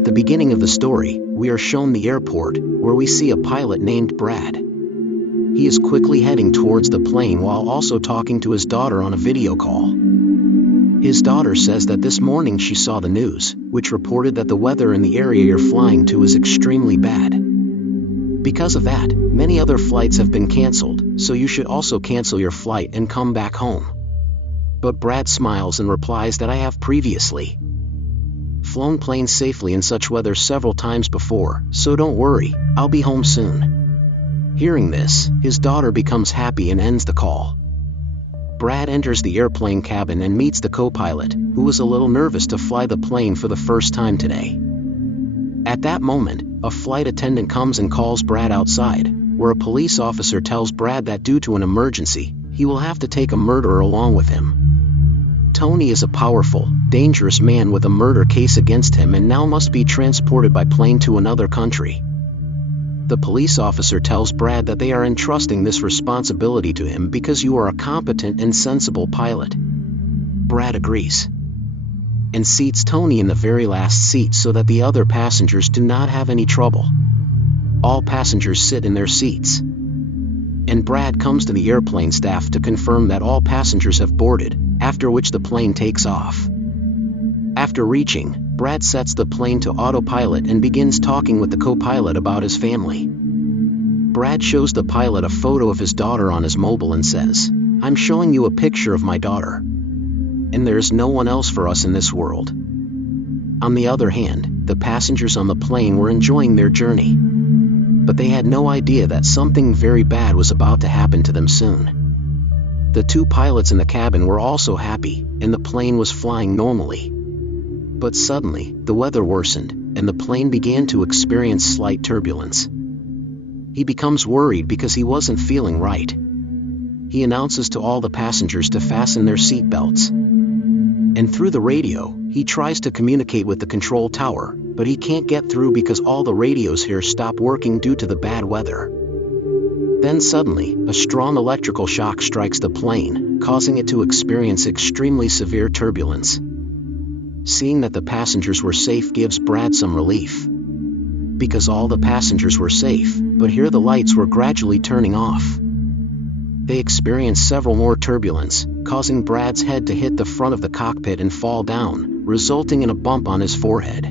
At the beginning of the story, we are shown the airport, where we see a pilot named Brad. He is quickly heading towards the plane while also talking to his daughter on a video call. His daughter says that this morning she saw the news, which reported that the weather in the area you're flying to is extremely bad. Because of that, many other flights have been canceled, so you should also cancel your flight and come back home. But Brad smiles and replies that I have previously flown planes safely in such weather several times before, so don't worry, I'll be home soon. Hearing this, his daughter becomes happy and ends the call. Brad enters the airplane cabin and meets the co-pilot, who was a little nervous to fly the plane for the first time today. At that moment, a flight attendant comes and calls Brad outside, where a police officer tells Brad that due to an emergency, he will have to take a murderer along with him. Tony is a powerful, dangerous man with a murder case against him and now must be transported by plane to another country. The police officer tells Brad that they are entrusting this responsibility to him because you are a competent and sensible pilot. Brad agrees and seats Tony in the very last seat so that the other passengers do not have any trouble. All passengers sit in their seats, and Brad comes to the airplane staff to confirm that all passengers have boarded, after which the plane takes off. After reaching, Brad sets the plane to autopilot and begins talking with the co-pilot about his family. Brad shows the pilot a photo of his daughter on his mobile and says, "I'm showing you a picture of my daughter. And there's no one else for us in this world." On the other hand, the passengers on the plane were enjoying their journey. But they had no idea that something very bad was about to happen to them soon. The two pilots in the cabin were also happy, and the plane was flying normally. But suddenly, the weather worsened, and the plane began to experience slight turbulence. He becomes worried because he wasn't feeling right. He announces to all the passengers to fasten their seat belts. And through the radio, he tries to communicate with the control tower, but he can't get through because all the radios here stop working due to the bad weather. Then suddenly, a strong electrical shock strikes the plane, causing it to experience extremely severe turbulence. Seeing that the passengers were safe gives Brad some relief, because all the passengers were safe, but here the lights were gradually turning off. They experienced several more turbulence, causing Brad's head to hit the front of the cockpit and fall down, resulting in a bump on his forehead.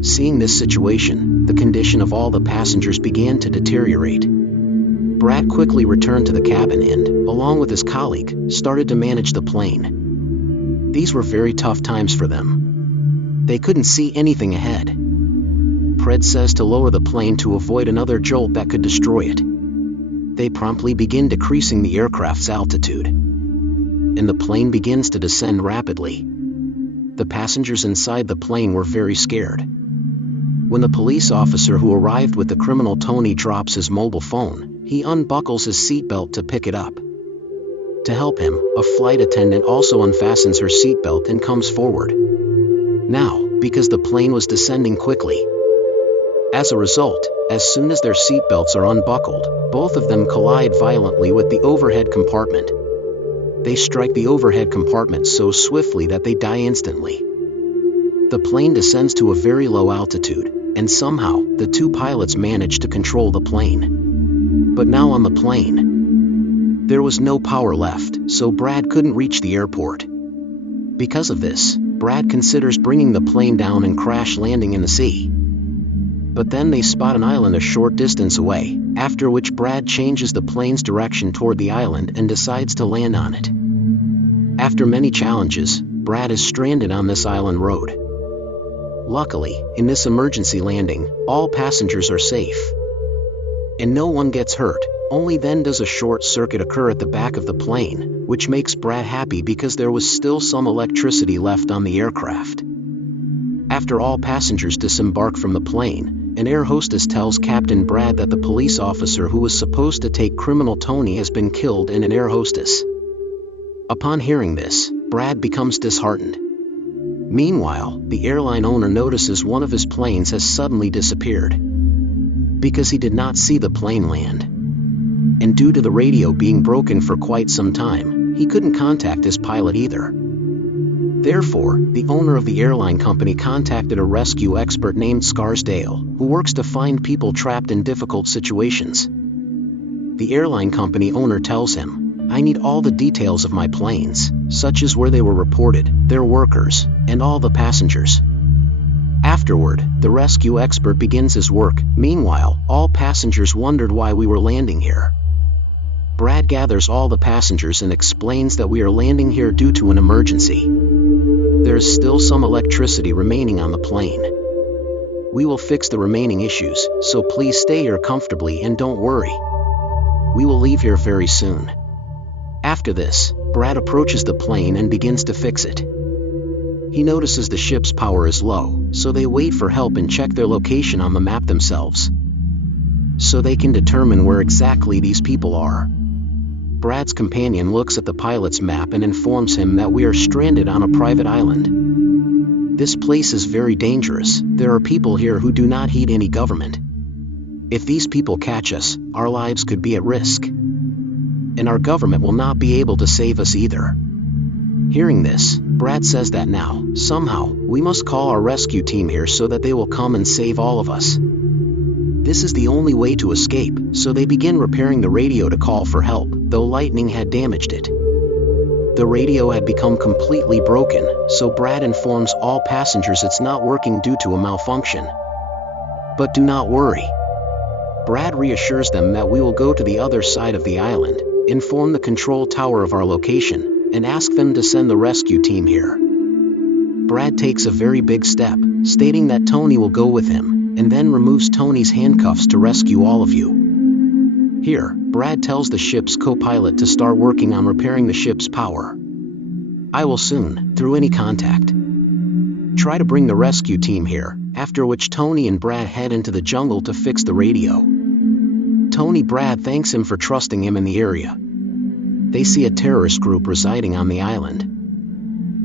Seeing this situation, the condition of all the passengers began to deteriorate. Brad quickly returned to the cabin and, along with his colleague, started to manage the plane. These were very tough times for them. They couldn't see anything ahead. Pred says to lower the plane to avoid another jolt that could destroy it. They promptly begin decreasing the aircraft's altitude, and the plane begins to descend rapidly. The passengers inside the plane were very scared. When the police officer who arrived with the criminal Tony drops his mobile phone, he unbuckles his seatbelt to pick it up. To help him, a flight attendant also unfastens her seatbelt and comes forward. Now, because the plane was descending quickly. As a result, as soon as their seatbelts are unbuckled, both of them collide violently with the overhead compartment. They strike the overhead compartment so swiftly that they die instantly. The plane descends to a very low altitude, and somehow, the two pilots manage to control the plane. But now on the plane, there was no power left, so Brad couldn't reach the airport. Because of this, Brad considers bringing the plane down and crash landing in the sea. But then they spot an island a short distance away, after which Brad changes the plane's direction toward the island and decides to land on it. After many challenges, Brad is stranded on this island road. Luckily, in this emergency landing, all passengers are safe, and no one gets hurt. Only then does a short circuit occur at the back of the plane, which makes Brad happy because there was still some electricity left on the aircraft. After all passengers disembark from the plane, an air hostess tells Captain Brad that the police officer who was supposed to take criminal Tony has been killed in an air hostess. Upon hearing this, Brad becomes disheartened. Meanwhile, the airline owner notices one of his planes has suddenly disappeared, because he did not see the plane land. And due to the radio being broken for quite some time, he couldn't contact his pilot either. Therefore, the owner of the airline company contacted a rescue expert named Scarsdale, who works to find people trapped in difficult situations. The airline company owner tells him, "I need all the details of my planes, such as where they were reported, their workers, and all the passengers." Afterward, the rescue expert begins his work. Meanwhile, all passengers wondered why we were landing here. Brad gathers all the passengers and explains that we are landing here due to an emergency. There is still some electricity remaining on the plane. We will fix the remaining issues, so please stay here comfortably and don't worry. We will leave here very soon. After this, Brad approaches the plane and begins to fix it. He notices the ship's power is low, so they wait for help and check their location on the map themselves, so they can determine where exactly these people are. Brad's companion looks at the pilot's map and informs him that we are stranded on a private island. This place is very dangerous. There are people here who do not heed any government. If these people catch us, our lives could be at risk. And our government will not be able to save us either. Hearing this, Brad says that now, somehow, we must call our rescue team here so that they will come and save all of us. This is the only way to escape, so they begin repairing the radio to call for help, though lightning had damaged it. The radio had become completely broken, so Brad informs all passengers it's not working due to a malfunction. But do not worry. Brad reassures them that we will go to the other side of the island, inform the control tower of our location, and ask them to send the rescue team here. Brad takes a very big step, stating that Tony will go with him, and then removes Tony's handcuffs to rescue all of you. Here, Brad tells the ship's co-pilot to start working on repairing the ship's power. I will soon, through any contact, try to bring the rescue team here, after which Tony and Brad head into the jungle to fix the radio. Brad thanks him for trusting him in the area. They see a terrorist group residing on the island.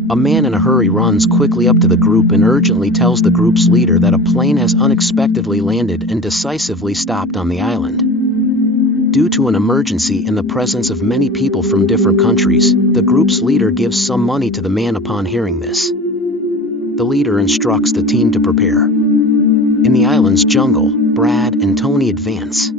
A man in a hurry runs quickly up to the group and urgently tells the group's leader that a plane has unexpectedly landed and decisively stopped on the island. Due to an emergency in the presence of many people from different countries, the group's leader gives some money to the man upon hearing this. The leader instructs the team to prepare. In the island's jungle, Brad and Tony advance.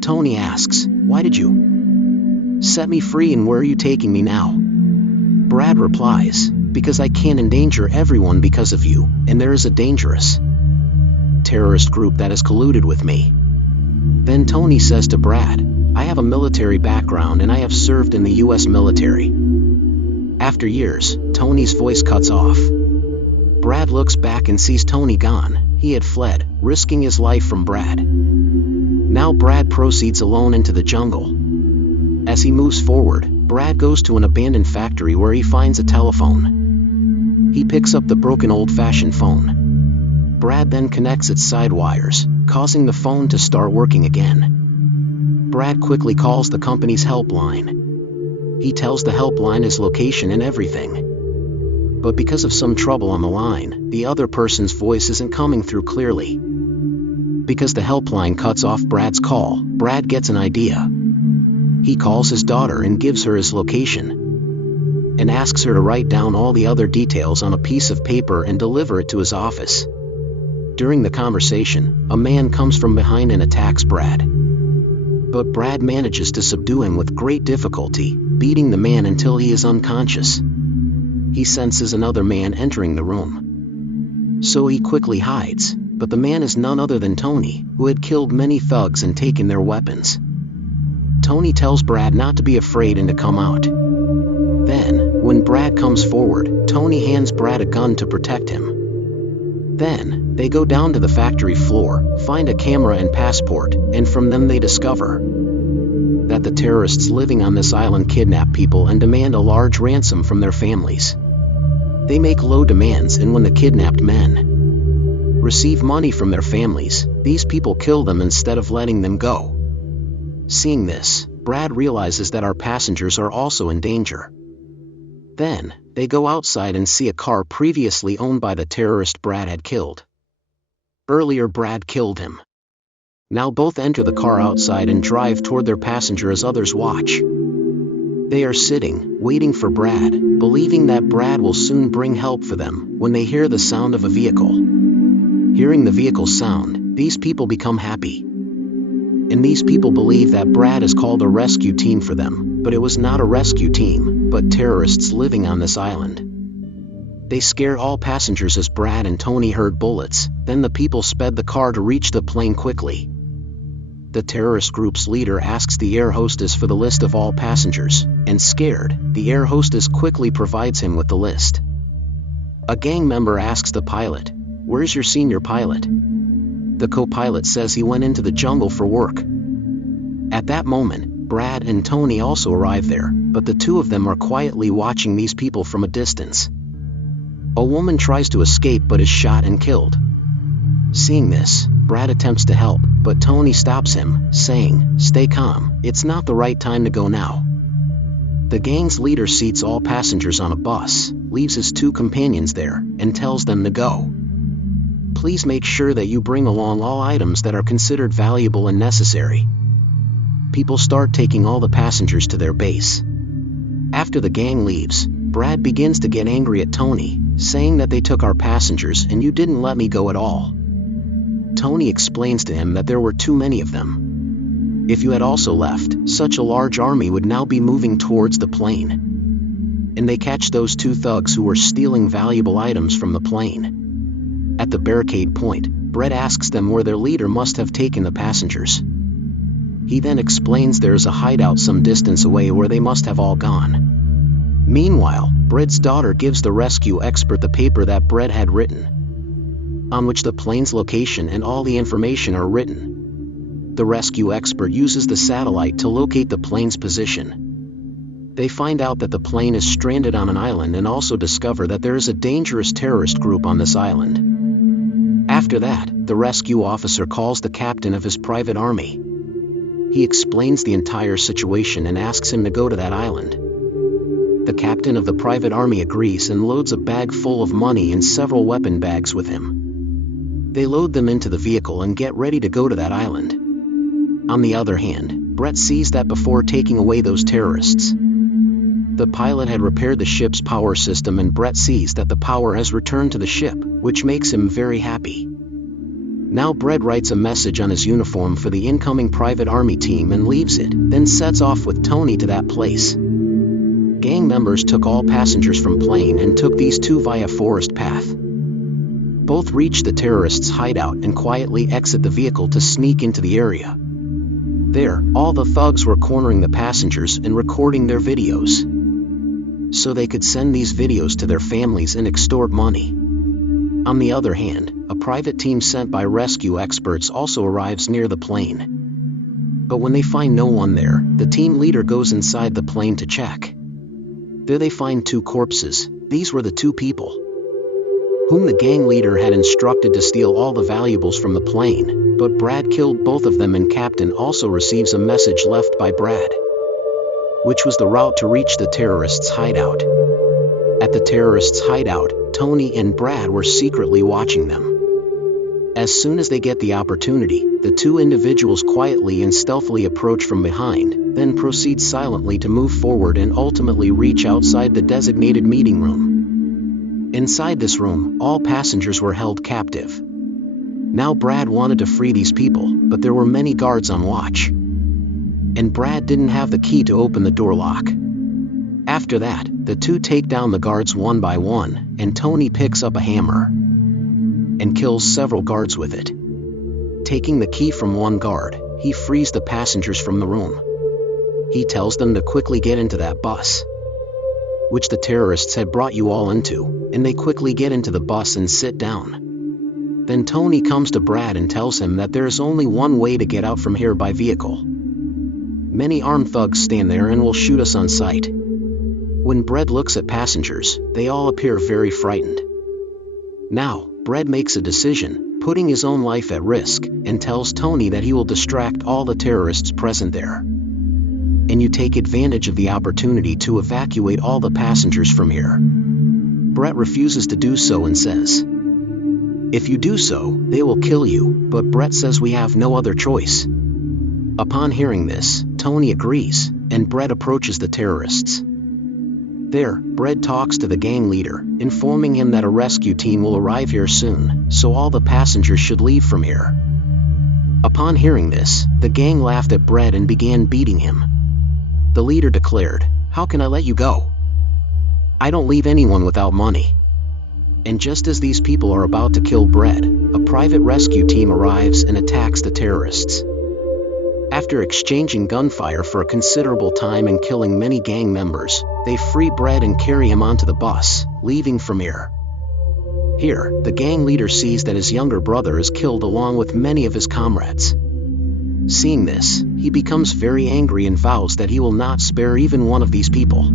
Tony asks, "Why did you set me free and where are you taking me now?" Brad replies, "Because I can't endanger everyone because of you, and there is a dangerous terrorist group that has colluded with me." Then Tony says to Brad, "I have a military background and I have served in the US military." After years, Tony's voice cuts off. Brad looks back and sees Tony gone. He had fled, risking his life from Brad. Now Brad proceeds alone into the jungle. As he moves forward, Brad goes to an abandoned factory where he finds a telephone. He picks up the broken old-fashioned phone. Brad then connects its side wires, causing the phone to start working again. Brad quickly calls the company's helpline. He tells the helpline his location and everything. But because of some trouble on the line, the other person's voice isn't coming through clearly. Because the helpline cuts off Brad's call, Brad gets an idea. He calls his daughter and gives her his location, and asks her to write down all the other details on a piece of paper and deliver it to his office. During the conversation, a man comes from behind and attacks Brad. But Brad manages to subdue him with great difficulty, beating the man until he is unconscious. He senses another man entering the room, so he quickly hides, but the man is none other than Tony, who had killed many thugs and taken their weapons. Tony tells Brad not to be afraid and to come out. Then, when Brad comes forward, Tony hands Brad a gun to protect him. Then, they go down to the factory floor, find a camera and passport, and from them they discover that the terrorists living on this island kidnap people and demand a large ransom from their families. They make low demands, and when the kidnapped men receive money from their families, these people kill them instead of letting them go. Seeing this, Brad realizes that our passengers are also in danger. Then, they go outside and see a car previously owned by the terrorist Brad had killed. Earlier Brad killed him. Now both enter the car outside and drive toward their passenger as others watch. They are sitting, waiting for Brad, believing that Brad will soon bring help for them, when they hear the sound of a vehicle. Hearing the vehicle's sound, these people become happy. And these people believe that Brad has called a rescue team for them, but it was not a rescue team, but terrorists living on this island. They scared all passengers as Brad and Tony heard bullets, then the people sped the car to reach the plane quickly. The terrorist group's leader asks the air hostess for the list of all passengers, and scared, the air hostess quickly provides him with the list. A gang member asks the pilot, "Where's your senior pilot?" The co-pilot says he went into the jungle for work. At that moment, Brad and Tony also arrive there, but the two of them are quietly watching these people from a distance. A woman tries to escape but is shot and killed. Seeing this, Brad attempts to help, but Tony stops him, saying, "Stay calm, it's not the right time to go now." The gang's leader seats all passengers on a bus, leaves his two companions there, and tells them to go. Please make sure that you bring along all items that are considered valuable and necessary. People start taking all the passengers to their base. After the gang leaves, Brad begins to get angry at Tony, saying that they took our passengers and you didn't let me go at all. Tony explains to him that there were too many of them. If you had also left, such a large army would now be moving towards the plane. And they catch those two thugs who were stealing valuable items from the plane. At the barricade point, Brad asks them where their leader must have taken the passengers. He then explains there is a hideout some distance away where they must have all gone. Meanwhile, Brad's daughter gives the rescue expert the paper that Brad had written, on which the plane's location and all the information are written. The rescue expert uses the satellite to locate the plane's position. They find out that the plane is stranded on an island and also discover that there is a dangerous terrorist group on this island. After that, the rescue officer calls the captain of his private army. He explains the entire situation and asks him to go to that island. The captain of the private army agrees and loads a bag full of money and several weapon bags with him. They load them into the vehicle and get ready to go to that island. On the other hand, Brett sees that before taking away those terrorists, the pilot had repaired the ship's power system, and Brett sees that the power has returned to the ship, which makes him very happy. Now Brett writes a message on his uniform for the incoming private army team and leaves it, then sets off with Tony to that place. Gang members took all passengers from plane and took these two via forest path. Both reach the terrorists' hideout and quietly exit the vehicle to sneak into the area. There, all the thugs were cornering the passengers and recording their videos, so they could send these videos to their families and extort money. On the other hand, a private team sent by rescue experts also arrives near the plane. But when they find no one there, the team leader goes inside the plane to check. There they find two corpses. These were the two people whom the gang leader had instructed to steal all the valuables from the plane, but Brad killed both of them, and Captain also receives a message left by Brad, which was the route to reach the terrorists' hideout. At the terrorists' hideout, Tony and Brad were secretly watching them. As soon as they get the opportunity, the two individuals quietly and stealthily approach from behind, then proceed silently to move forward and ultimately reach outside the designated meeting room. Inside this room, all passengers were held captive. Now Brad wanted to free these people, but there were many guards on watch, and Brad didn't have the key to open the door lock. After that, the two take down the guards one by one, and Tony picks up a hammer and kills several guards with it. Taking the key from one guard, he frees the passengers from the room. He tells them to quickly get into that bus, which the terrorists had brought you all into, and they quickly get into the bus and sit down. Then Tony comes to Brad and tells him that there is only one way to get out from here by vehicle. Many armed thugs stand there and will shoot us on sight. When Brad looks at passengers, they all appear very frightened. Now, Brad makes a decision, putting his own life at risk, and tells Tony that he will distract all the terrorists present there. And you take advantage of the opportunity to evacuate all the passengers from here. Brett refuses to do so and says, "If you do so, they will kill you," but Brett says we have no other choice. Upon hearing this, Tony agrees, and Brett approaches the terrorists. There, Brett talks to the gang leader, informing him that a rescue team will arrive here soon, so all the passengers should leave from here. Upon hearing this, the gang laughed at Brett and began beating him. The leader declared, "How can I let you go? I don't leave anyone without money." And just as these people are about to kill Brett, a private rescue team arrives and attacks the terrorists. After exchanging gunfire for a considerable time and killing many gang members, they free Brett and carry him onto the bus, leaving from here. Here, the gang leader sees that his younger brother is killed along with many of his comrades. Seeing this, he becomes very angry and vows that he will not spare even one of these people.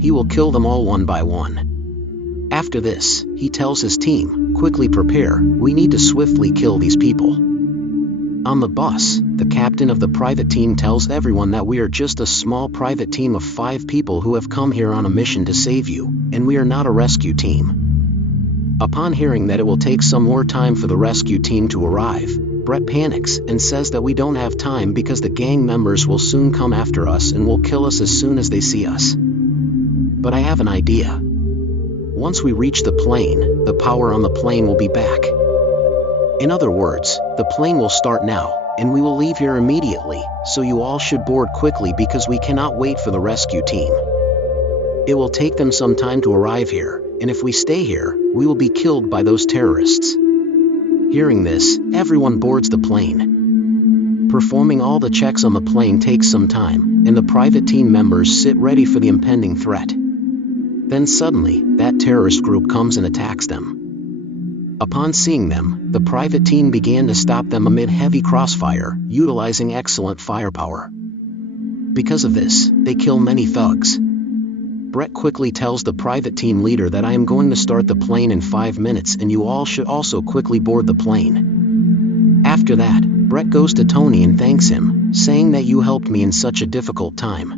He will kill them all one by one. After this, he tells his team, "Quickly prepare, we need to swiftly kill these people." On the bus, the captain of the private team tells everyone that we are just a small private team of 5 people who have come here on a mission to save you, and we are not a rescue team. Upon hearing that it will take some more time for the rescue team to arrive, Brett panics and says that we don't have time because the gang members will soon come after us and will kill us as soon as they see us. But I have an idea. Once we reach the plane, the power on the plane will be back. In other words, the plane will start now, and we will leave here immediately, so you all should board quickly because we cannot wait for the rescue team. It will take them some time to arrive here, and if we stay here, we will be killed by those terrorists. Hearing this, everyone boards the plane. Performing all the checks on the plane takes some time, and the private team members sit ready for the impending threat. Then suddenly, that terrorist group comes and attacks them. Upon seeing them, the private team began to stop them amid heavy crossfire, utilizing excellent firepower. Because of this, they kill many thugs. Brett quickly tells the private team leader that I am going to start the plane in 5 minutes and you all should also quickly board the plane. After that, Brett goes to Tony and thanks him, saying that you helped me in such a difficult time.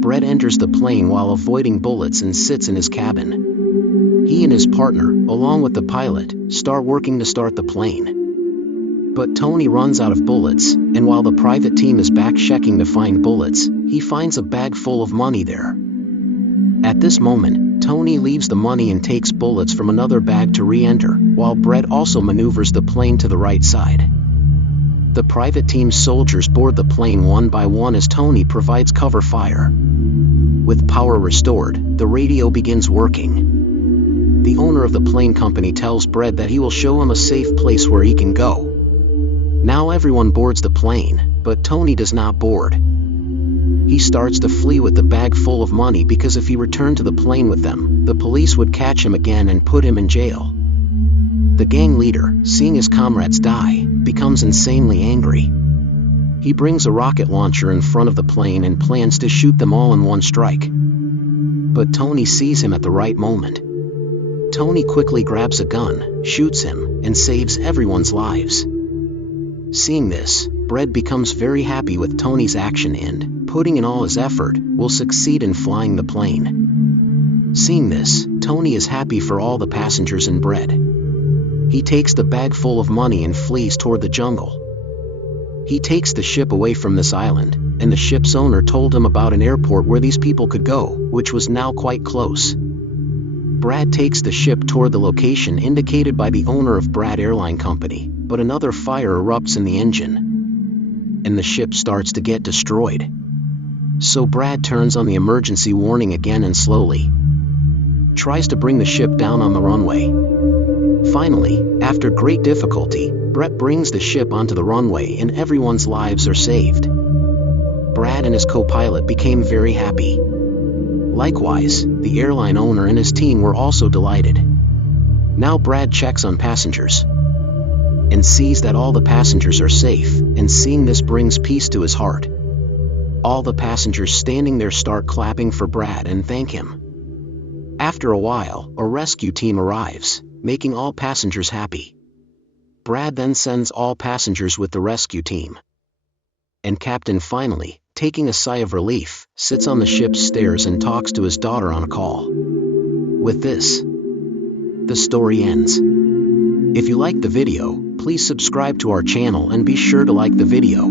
Brett enters the plane while avoiding bullets and sits in his cabin. He and his partner, along with the pilot, start working to start the plane. But Tony runs out of bullets, and while the private team is back checking to find bullets, he finds a bag full of money there. At this moment, Tony leaves the money and takes bullets from another bag to re-enter, while Brett also maneuvers the plane to the right side. The private team's soldiers board the plane one by one as Tony provides cover fire. With power restored, the radio begins working. The owner of the plane company tells Brett that he will show him a safe place where he can go. Now everyone boards the plane, but Tony does not board. He starts to flee with the bag full of money because if he returned to the plane with them, the police would catch him again and put him in jail. The gang leader, seeing his comrades die, becomes insanely angry. He brings a rocket launcher in front of the plane and plans to shoot them all in one strike. But Tony sees him at the right moment. Tony quickly grabs a gun, shoots him, and saves everyone's lives. Seeing this, Brett becomes very happy with Tony's action and, putting in all his effort, will succeed in flying the plane. Seeing this, Tony is happy for all the passengers and Brett. He takes the bag full of money and flees toward the jungle. He takes the ship away from this island, and the ship's owner told him about an airport where these people could go, which was now quite close. Brad takes the ship toward the location indicated by the owner of Brad Airline Company, but another fire erupts in the engine, and the ship starts to get destroyed. So Brad turns on the emergency warning again and slowly tries to bring the ship down on the runway. Finally, after great difficulty, Brett brings the ship onto the runway and everyone's lives are saved. Brad and his co-pilot became very happy. Likewise, the airline owner and his team were also delighted. Now Brad checks on passengers and sees that all the passengers are safe, and seeing this brings peace to his heart. All the passengers standing there start clapping for Brad and thank him. After a while, a rescue team arrives, making all passengers happy. Brad then sends all passengers with the rescue team. And Captain finally, taking a sigh of relief, sits on the ship's stairs and talks to his daughter on a call. With this, the story ends. If you liked the video, please subscribe to our channel and be sure to like the video.